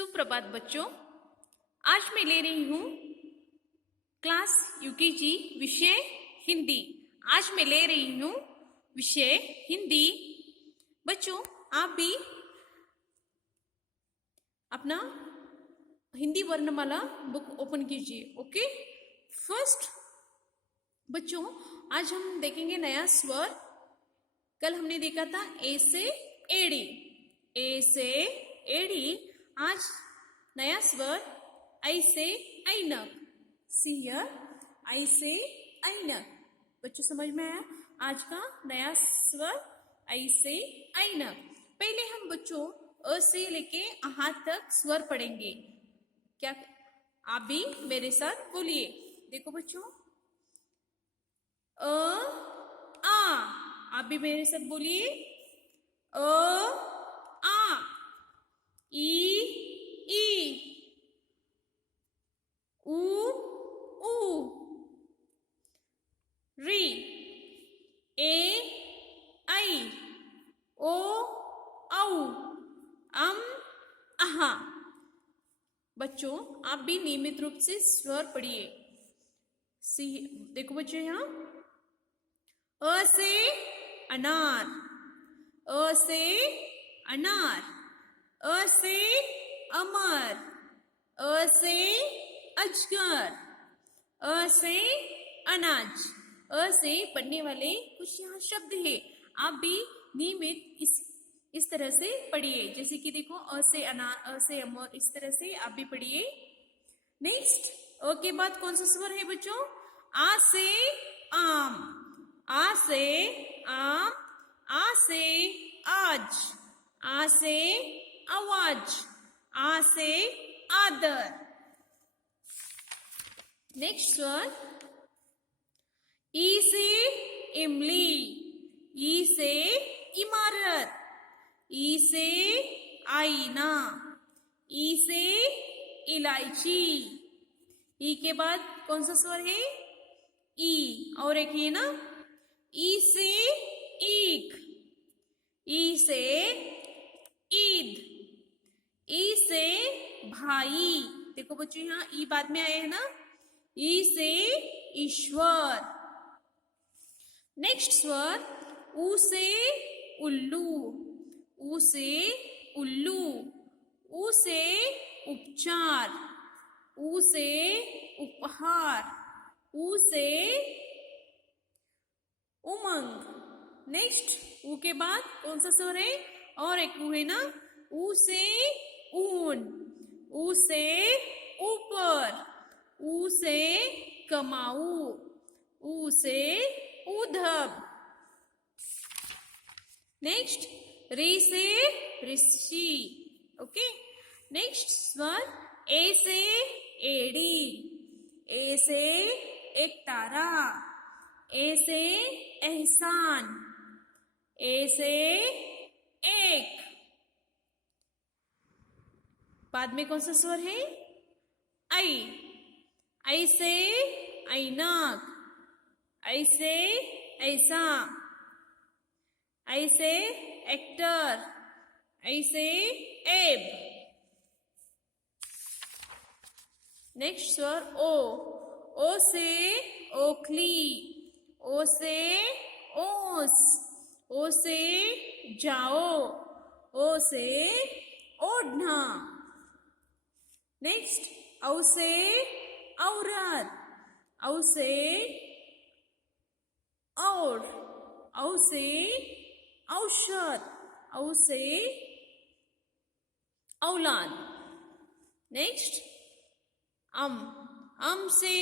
सुप्रभात बच्चों, आज मैं ले रही हूँ क्लास यूकेजी विषय हिंदी। आज मैं ले रही हूँ विषय हिंदी। बच्चों, आप भी अपना हिंदी वर्णमाला बुक ओपन कीजिए। ओके, फर्स्ट बच्चों, आज हम देखेंगे नया स्वर। कल हमने देखा था ए से एड़ी, ए से एड़ी। आज नया स्वर ऐ से ऐनक। सी हियर, ऐ से ऐनक। बच्चों समझ में आया? आज का नया स्वर ऐ से ऐनक। पहले हम बच्चों अ से लेके आहा तक स्वर पढ़ेंगे। क्या आप भी मेरे साथ बोलिए? देखो बच्चों, अ आ। आप भी मेरे साथ बोलिए, अ आ। ई ई, ऊ ऊ, री, ए आई, ओ औ, अहा। बच्चों, आप भी नियमित रूप से स्वर पढ़िए। सी, देखो बच्चों, यहाँ अ से अनार, अ से अनार, अ से अमर, अ से अजगर, अ से अनाज। अ से पढ़ने वाले कुछ यहाँ शब्द है। आप भी नियमित इस तरह से पढ़िए। जैसे कि देखो, अ से अनार, अ से अमर, इस तरह से आप भी पढ़िए। नेक्स्ट, अ के बाद कौन सा स्वर है बच्चों? आ से आम, आ से आम, आ से आज, आ से आवाज, आ से आदर। नेक्स्ट स्वर ई से इमली, ई से इमारत, ई से आईना, ई से इलायची। ई के बाद कौन सा स्वर है? ई। और एक है ना, ई से ईख, ई से ईद, ई से भाई। देखो बच्चों, यहाँ ई बाद में आए हैं ना। ई से ईश्वर। नेक्स्ट स्वर ऊ से उल्लू, ऊ से उल्लू, ऊ से उपचार, ऊ से उपहार, ऊ से उमंग। नेक्स्ट, ऊ के बाद कौन सा स्वर है? और एक ऊ है ना, ऊ से ऊन, ऊ से ऊपर, ऊ से कमाऊ, ऊ से उधब। नेक्स्ट, रे से ऋषि। ओके, नेक्स्ट स्वर ए से एड़ी, ए से एक तारा, ए से एहसान, ए से एक। बाद में कौन सा स्वर है? आई, आई से ऐनक, आई से ऐसा, आई से एक्टर, आई से एब। नेक्स्ट स्वर ओ, ओ से ओखली, ओ से ओस, ओ से जाओ, ओ से ओढ़ना। नेक्स्ट, औ से औरत, औ से और, औ से औषध, औ से औलाद। नेक्स्ट, अम से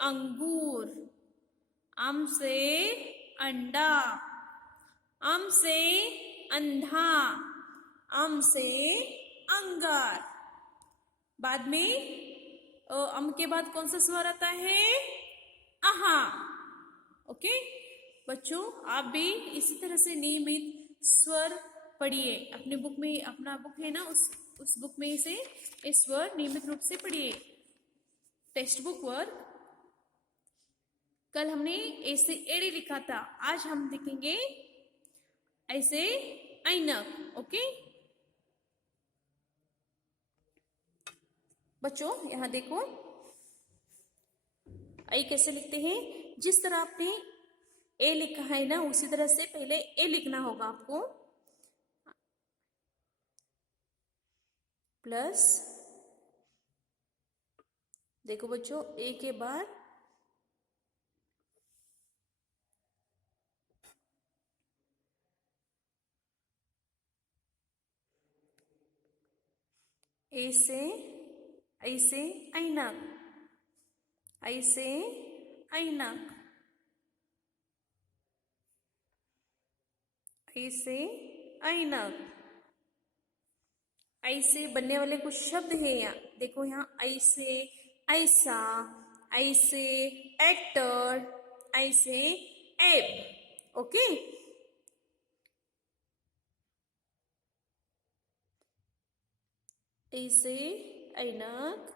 अंगूर, अम से अंडा, अम से अंधा, अम से अंगार। बाद में अम के बाद कौन सा स्वर आता है? आहा। ओके बच्चों, आप भी इसी तरह से नियमित स्वर पढ़िए। अपने बुक में, अपना बुक है ना, उस बुक में से ये स्वर नियमित रूप से पढ़िए। Text book work. कल हमने ए से एड़ी लिखा था, आज हम लिखेंगे ऐसे ऐनक। ओके, बच्चों यहाँ देखो, आई कैसे लिखते हैं? जिस तरह आपने ए लिखा है ना, उसी तरह से पहले ए लिखना होगा आपको, प्लस, देखो बच्चों, ए के बाद ऐसे ऐसे ऐनक, ऐसे ऐनक, ऐसे ऐनक। ऐसे बनने वाले कुछ शब्द हैं यहाँ, देखो यहाँ ऐसे, ऐसा, ऐसे, एक्टर, ऐसे, एप। ओके, ऐसे ऐनक,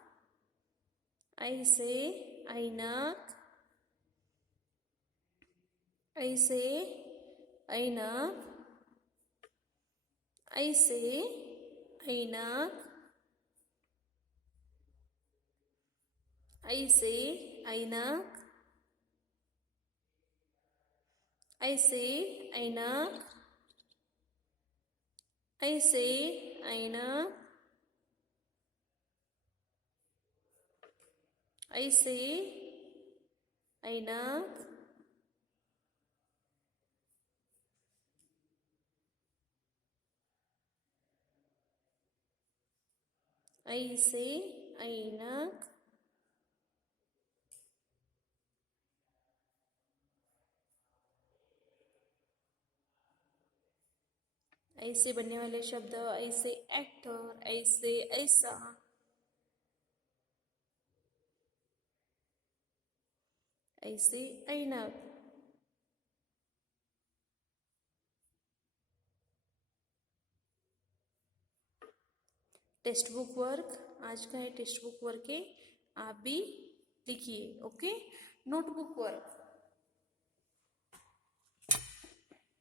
ऐसे ऐनक, ऐसे ऐनक, ऐसे ऐनक, ऐसे ऐनक, ऐसे ऐनक, ऐसे ऐनक, ऐसे ऐनक, ऐसे ऐनक, ऐसे बनने वाले शब्द, ऐसे एक्टर, ऐसे, ऐसा, ऐसे ऐनक। टेक्स्ट बुक वर्क आज का है, टेक्स्ट बुक वर्क है, आप भी लिखिए। Okay, notebook work.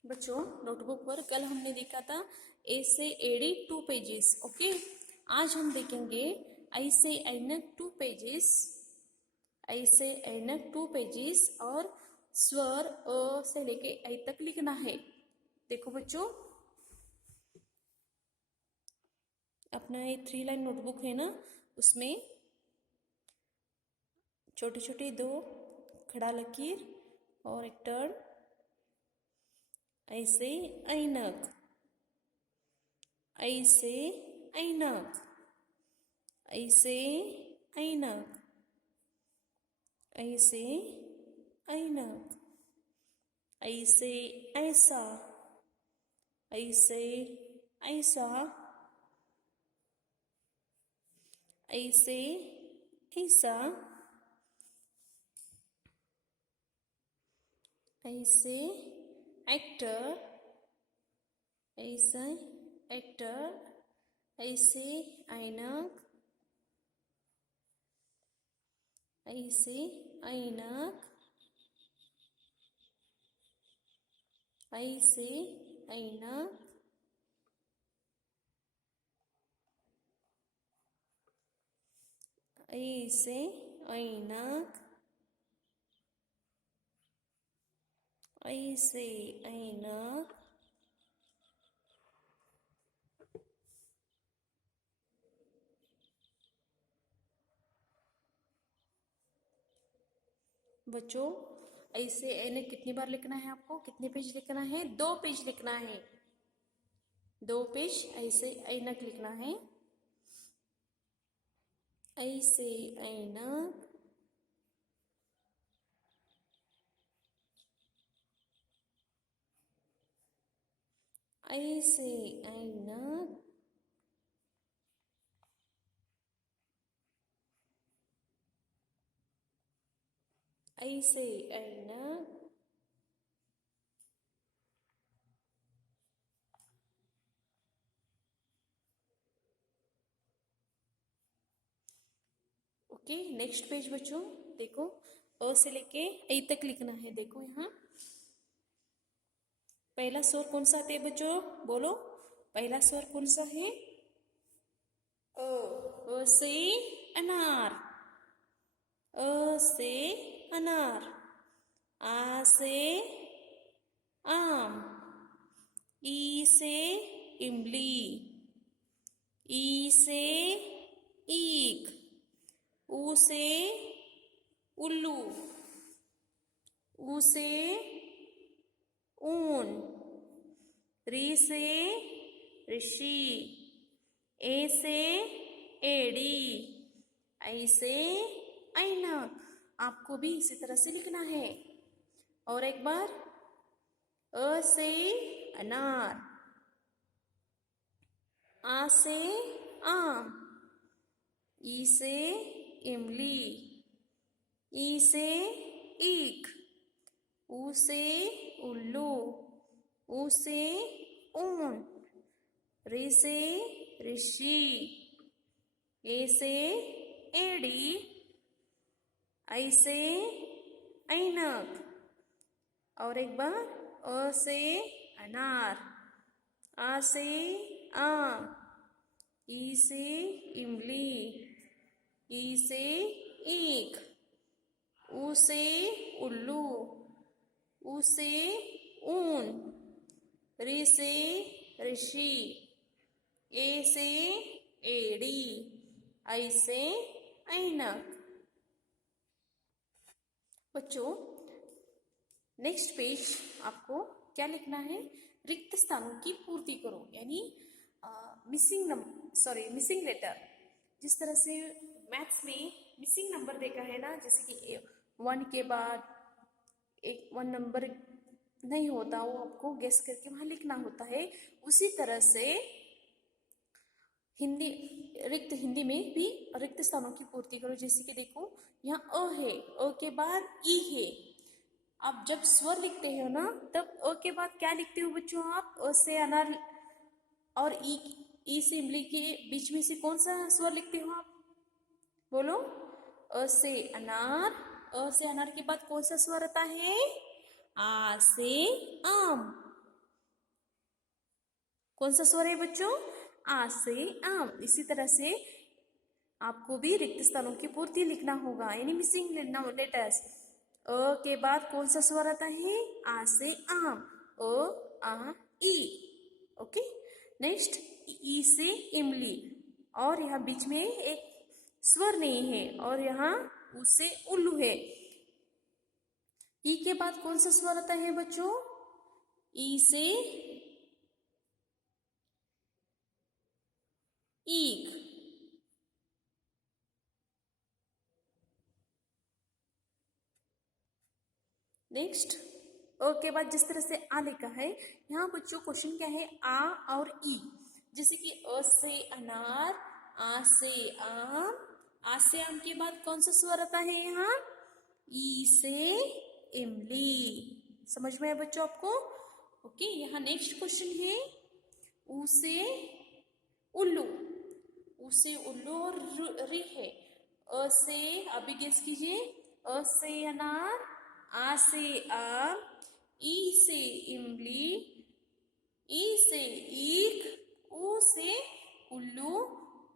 बच्चों, नोटबुक वर्क कल हमने देखा था ए से एडी 2 पेजेस। ओके, आज हम देखेंगे ऐसे ऐनक 2 पेजेस, ऐसे ऐनक 2 पेजेस, और स्वर अ से लेके ऐ तक लिखना है। देखो बच्चों, अपना ये 3 लाइन नोटबुक है ना, उसमें छोटे छोटे 2 खड़ा लकीर और एक टर्न, ऐसे ऐनक, ऐसे ऐनक, ऐसे ऐनक, ऐसे ऐनक, ऐसे ऐसा, ऐसे ऐसा, ऐसे ऐसा, ऐसे एक्टर, ऐसे एक्टर, ऐसे ऐनक, ऐसे ऐनक, ऐसे ऐनक, ऐसे ऐनक, ऐसे ऐनक, बच्चों, ऐसे ऐनक कितनी बार लिखना है आपको? कितने पेज लिखना है? 2 पेज लिखना है, 2 पेज ऐसे ऐनक लिखना है। ऐसे ऐनक, ऐसे ऐनक, ऐसे ऐनक, ओके, नेक्स्ट पेज बच्चों, देखो अ से लेके ए तक लिखना है। देखो यहाँ पहला स्वर कौन सा है बच्चों? बोलो, पहला स्वर कौन सा है? अ से अनार, अ से अनार, आ से आम, ई से इमली, ई से ईख, ऊ से उल्लू, ऊ से ऊन, री से ऋषि, ए से एड़ी, ऐ से ऐनक। आपको भी इसी तरह से लिखना है। और एक बार, अ से अनार, आ से आम, ई से इमली, ई से ईख, ऊ से उल्लू, ऊ से ऊन, रे से ऋषि, ए से एड़ी, ऐ से ऐनक। और एक बार, अ से अनार, आ से आम, ई से इमली, ई से ईख, ऊ से उल्लू, ऊ से ऊन, री से ऋषि, ए से एड़ी, ऐ से ऐनक। बच्चों, नेक्स्ट पेज आपको क्या लिखना है? रिक्त स्थानों की पूर्ति करो, यानी मिसिंग लेटर। जिस तरह से मैथ्स में मिसिंग नंबर देखा है ना, जैसे कि 1 के बाद एक 1 नंबर नहीं होता, वो आपको गेस करके वहां लिखना होता है। उसी तरह से हिंदी में भी रिक्त स्थानों की पूर्ति करो। जैसे कि देखो, यहाँ अ है, अ के बाद ई है। आप जब स्वर लिखते हो ना, तब अ के बाद क्या लिखते हो बच्चों आप? अ से अनार और ई से इमली के बीच में से कौन सा स्वर लिखते हो आप? बोलो। अ से अनार, अ से अनार के बाद कौन सा स्वर आता है? आ से आम। कौन सा स्वर है बच्चों? आ से आम। इसी तरह से आपको भी रिक्त स्थानों की पूर्ति लिखना होगा, यानी मिसिंग लेटर्स। अ के बाद कौन सा स्वर आता है? आ से आम, अ आ ई। ओके, नेक्स्ट, ई से इमली, और यहाँ बीच में एक स्वर नहीं है, और यहाँ ऊ से उल्लू है। ई के बाद कौन सा स्वर आता है बच्चों? ई से ईख। नेक्स्ट, अ के बाद जिस तरह से आ लिखा है, यहाँ बच्चों क्वेश्चन क्या है? आ और ई। जैसे कि अ से अनार, आ से आम, आ से आम के बाद कौन सा स्वर आता है यहाँ? ई से इमली। समझ में आया बच्चों आपको? ओके, यहाँ नेक्स्ट क्वेश्चन है, ऊ से उल्लू, ऊ से उल्लू और री है। अ से, अभी गेस कीजिए, अ से अनार, आ से आम, ई से इमली, ई से ईख, ऊ से उल्लू,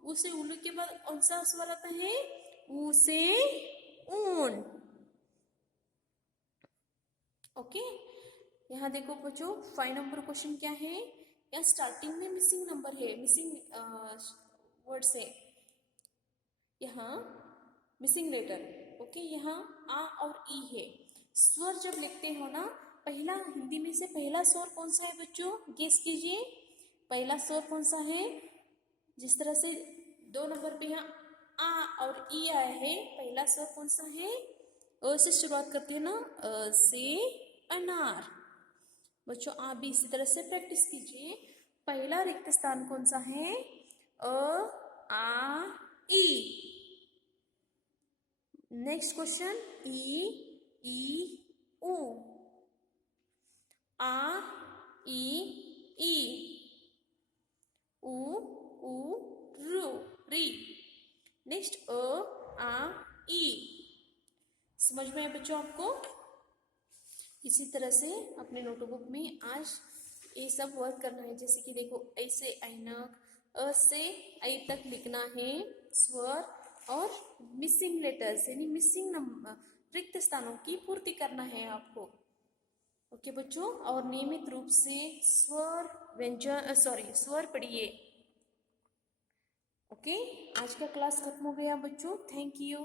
ऊ से उल्लू के बाद कौन सा स्वर आता है? ऊ से ऊन। ओके, यहाँ देखो बच्चों, 5 नंबर क्वेश्चन क्या है? यहाँ स्टार्टिंग में मिसिंग नंबर है, मिसिंग वर्ड्स है, यहाँ मिसिंग लेटर। ओके, यहाँ आ और ई है। स्वर जब लिखते हो ना, पहला हिंदी में से पहला स्वर कौन सा है बच्चों? गेस कीजिए, पहला स्वर कौन सा है? जिस तरह से 2 नंबर पे यहाँ आ और ई आया है, पहला स्वर कौन सा है? अ से शुरुआत करते हैं ना, अ से अनार। बच्चों, आप भी इसी तरह से प्रैक्टिस कीजिए। पहला रिक्त स्थान कौन सा है? अ आ ई। नेक्स्ट क्वेश्चन, ई ऊ, आ ई ई, ऊ रू री। नेक्स्ट, अ आ ई। समझ में आया बच्चों आपको? इसी तरह से अपने नोटबुक में आज ये सब वर्क करना है। जैसे कि देखो, ऐसे ऐनक, अ से ऐ तक लिखना है स्वर, और मिसिंग लेटर्स यानी मिसिंग नंबर रिक्त स्थानों की पूर्ति करना है आपको। ओके बच्चों, और नियमित रूप से स्वर व्यंजन स्वर पढ़िए। ओके, आज का क्लास खत्म हो गया बच्चों, थैंक यू।